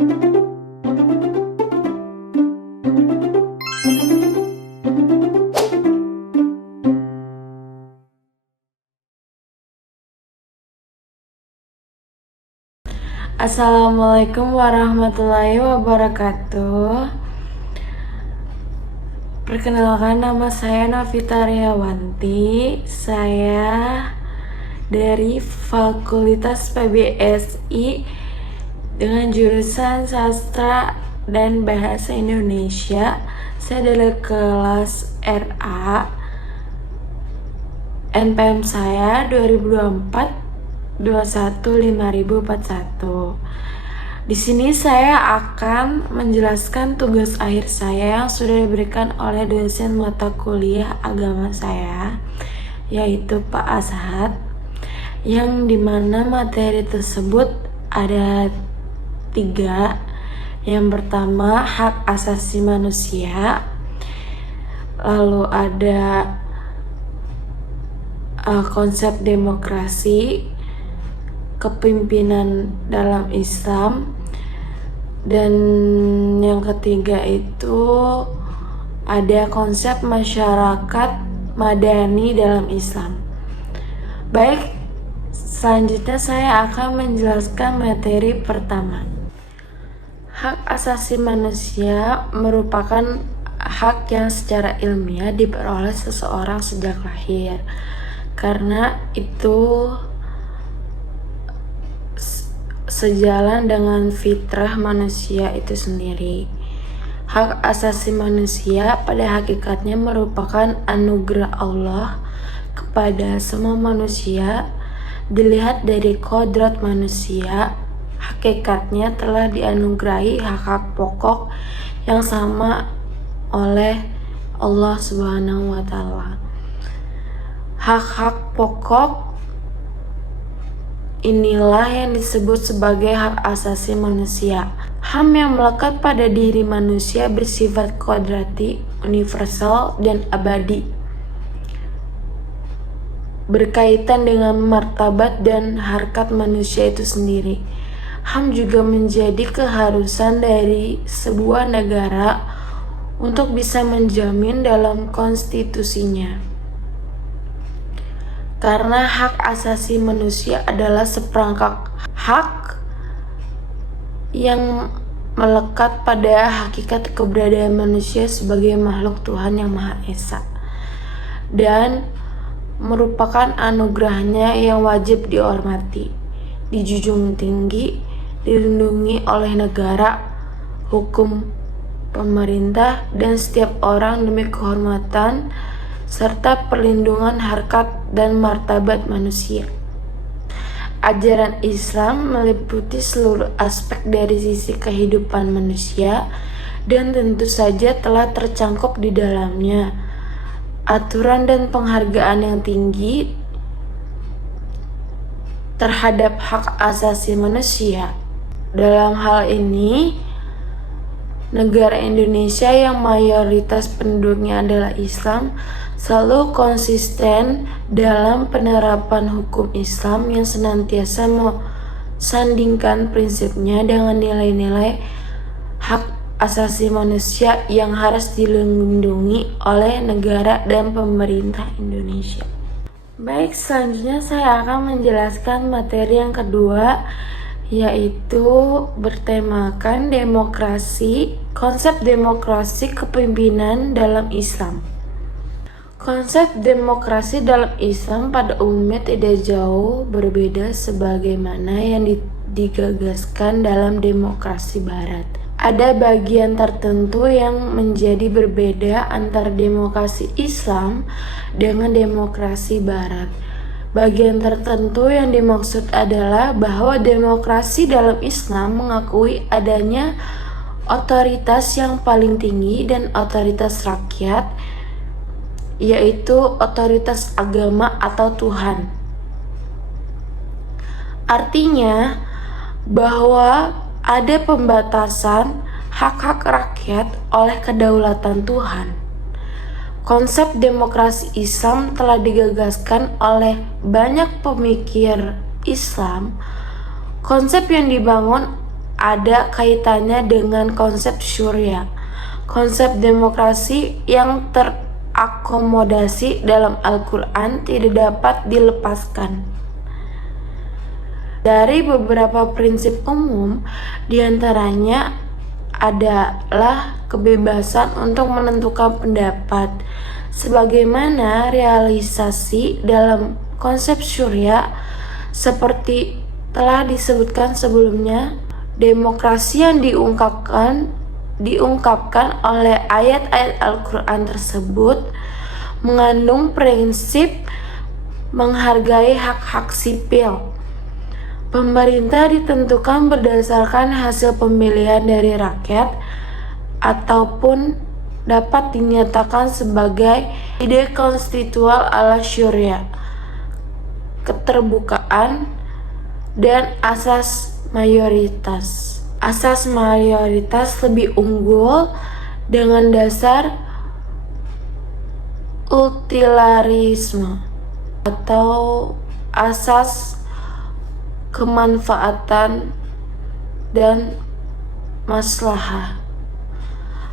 Assalamualaikum warahmatullahi wabarakatuh. Perkenalkan, nama saya Novita Riawanti. Saya dari Fakultas PBSI dengan jurusan Sastra dan Bahasa Indonesia. Saya dari kelas RA. NPM saya 2024 21 5041. Di sini saya akan menjelaskan tugas akhir saya yang sudah diberikan oleh dosen mata kuliah agama saya, yaitu Pak Ashad, yang dimana materi tersebut ada 3. Yang pertama, hak asasi manusia. Lalu ada konsep demokrasi, kepemimpinan dalam Islam, dan yang ketiga itu ada konsep masyarakat madani dalam Islam. Baik, selanjutnya saya akan menjelaskan materi pertama. Hak asasi manusia merupakan hak yang secara ilmiah diperoleh seseorang sejak lahir, karena itu sejalan dengan fitrah manusia itu sendiri. Hak asasi manusia pada hakikatnya merupakan anugerah Allah kepada semua manusia. Dilihat dari kodrat manusia, hakikatnya telah dianugerahi hak-hak pokok yang sama oleh Allah Subhanahu wa Ta'ala. Hak-hak pokok inilah yang disebut sebagai hak asasi manusia. HAM yang melekat pada diri manusia bersifat kodrati, universal, dan abadi, berkaitan dengan martabat dan harkat manusia itu sendiri. HAM juga menjadi keharusan dari sebuah negara untuk bisa menjamin dalam konstitusinya. Karena hak asasi manusia adalah seperangkat hak yang melekat pada hakikat keberadaan manusia sebagai makhluk Tuhan yang Maha Esa, dan merupakan anugerahnya yang wajib dihormati, dijunjung tinggi, dilindungi oleh negara, hukum pemerintah, dan setiap orang demi kehormatan serta perlindungan harkat dan martabat manusia. Ajaran Islam meliputi seluruh aspek dari sisi kehidupan manusia dan tentu saja telah tercangkup di dalamnya aturan dan penghargaan yang tinggi terhadap hak asasi manusia. Dalam hal ini, negara Indonesia yang mayoritas penduduknya adalah Islam selalu konsisten dalam penerapan hukum Islam yang senantiasa mensandingkan prinsipnya dengan nilai-nilai hak asasi manusia yang harus dilindungi oleh negara dan pemerintah Indonesia. Baik, selanjutnya saya akan menjelaskan materi yang kedua, yaitu bertemakan demokrasi, konsep demokrasi kepemimpinan dalam Islam. Konsep demokrasi dalam Islam pada umumnya tidak jauh berbeda sebagaimana yang digagaskan dalam demokrasi Barat. Ada bagian tertentu yang menjadi berbeda antara demokrasi Islam dengan demokrasi Barat. Bagian tertentu yang dimaksud adalah bahwa demokrasi dalam Islam mengakui adanya otoritas yang paling tinggi dan otoritas rakyat, yaitu otoritas agama atau Tuhan. Artinya bahwa ada pembatasan hak-hak rakyat oleh kedaulatan Tuhan. Konsep demokrasi Islam telah digagaskan oleh banyak pemikir Islam. Konsep yang dibangun ada kaitannya dengan konsep syuria. Konsep demokrasi yang terakomodasi dalam Al-Quran tidak dapat dilepaskan dari beberapa prinsip umum, diantaranya adalah kebebasan untuk menentukan pendapat, sebagaimana realisasi dalam konsep syuria seperti telah disebutkan sebelumnya. Demokrasi yang diungkapkan oleh ayat-ayat Al-Quran tersebut mengandung prinsip menghargai hak-hak sipil. Pemerintah ditentukan berdasarkan hasil pemilihan dari rakyat ataupun dapat dinyatakan sebagai ide konstitusional ala Syariah, keterbukaan, dan asas mayoritas. Asas mayoritas lebih unggul dengan dasar utilitarisme atau asas kemanfaatan dan maslahah.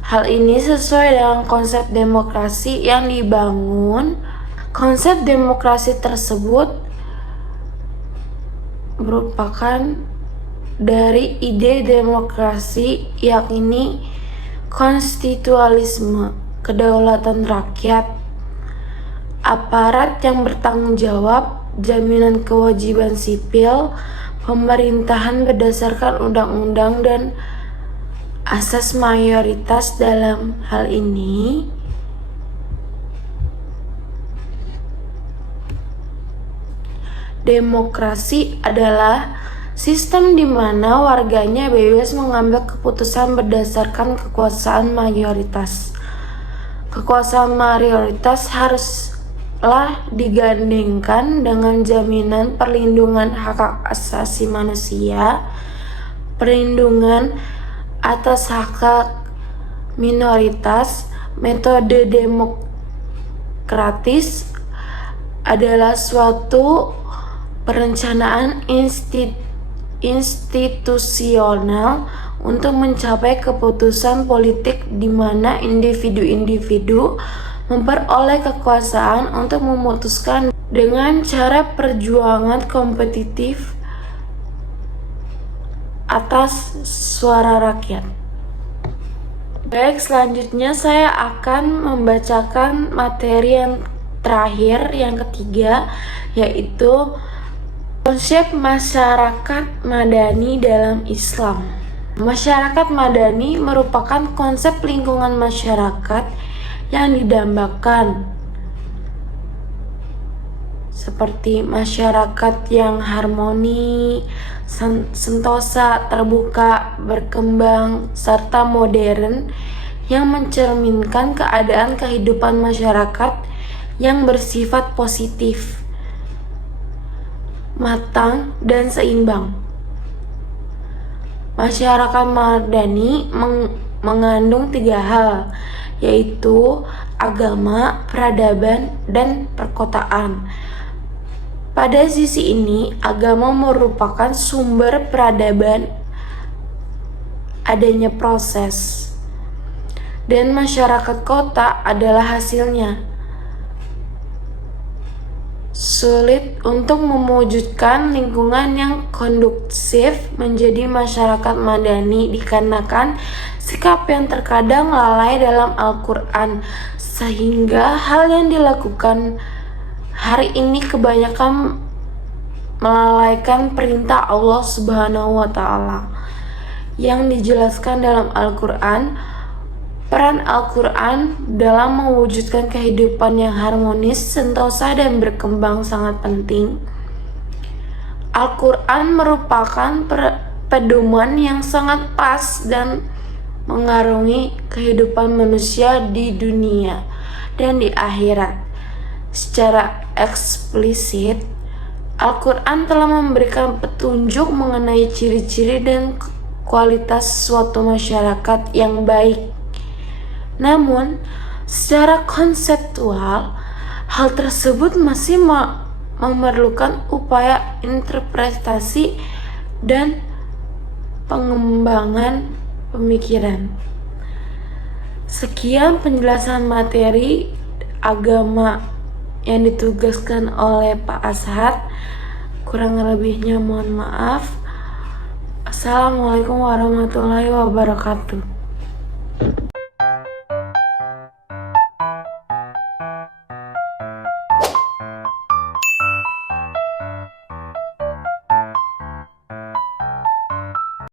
Hal ini sesuai dengan konsep demokrasi yang dibangun. Konsep demokrasi tersebut merupakan dari ide demokrasi, yakni konstitusionalisme, kedaulatan rakyat, aparat yang bertanggung jawab, jaminan kewajiban sipil, pemerintahan berdasarkan undang-undang, dan asas mayoritas. Dalam hal ini demokrasi adalah sistem di mana warganya bebas mengambil keputusan berdasarkan kekuasaan mayoritas. Kekuasaan mayoritas haruslah digandengkan dengan jaminan perlindungan hak asasi manusia, perlindungan atas hak minoritas. Metode demokratis adalah suatu perencanaan institusional untuk mencapai keputusan politik di mana individu-individu memperoleh kekuasaan untuk memutuskan dengan cara perjuangan kompetitif atas suara rakyat. Baik, selanjutnya saya akan membacakan materi yang terakhir, yang ketiga, yaitu konsep masyarakat madani dalam Islam. Masyarakat madani merupakan konsep lingkungan masyarakat yang didambakan seperti masyarakat yang harmoni, sentosa, terbuka, berkembang, serta modern, yang mencerminkan keadaan kehidupan masyarakat yang bersifat positif, matang, dan seimbang. Masyarakat madani mengandung 3 hal, yaitu agama, peradaban, dan perkotaan. Pada sisi ini, agama merupakan sumber peradaban, adanya proses, dan masyarakat kota adalah hasilnya. Sulit untuk mewujudkan lingkungan yang kondusif menjadi masyarakat madani dikarenakan sikap yang terkadang lalai dalam Al-Quran, sehingga hal yang dilakukan hari ini kebanyakan melalaikan perintah Allah Subhanahu wa Ta'ala yang dijelaskan dalam Al-Quran. Peran Al-Quran dalam mewujudkan kehidupan yang harmonis, sentosa, dan berkembang sangat penting. Al-Quran merupakan pedoman yang sangat pas dan mengarungi kehidupan manusia di dunia dan di akhirat. Secara eksplisit, Al-Quran telah memberikan petunjuk mengenai ciri-ciri dan kualitas suatu masyarakat yang baik. Namun, secara konseptual, hal tersebut masih memerlukan upaya interpretasi dan pengembangan pemikiran. Sekian penjelasan materi agama yang ditugaskan oleh Pak Ashar. Kurang lebihnya mohon maaf. Assalamualaikum warahmatullahi wabarakatuh.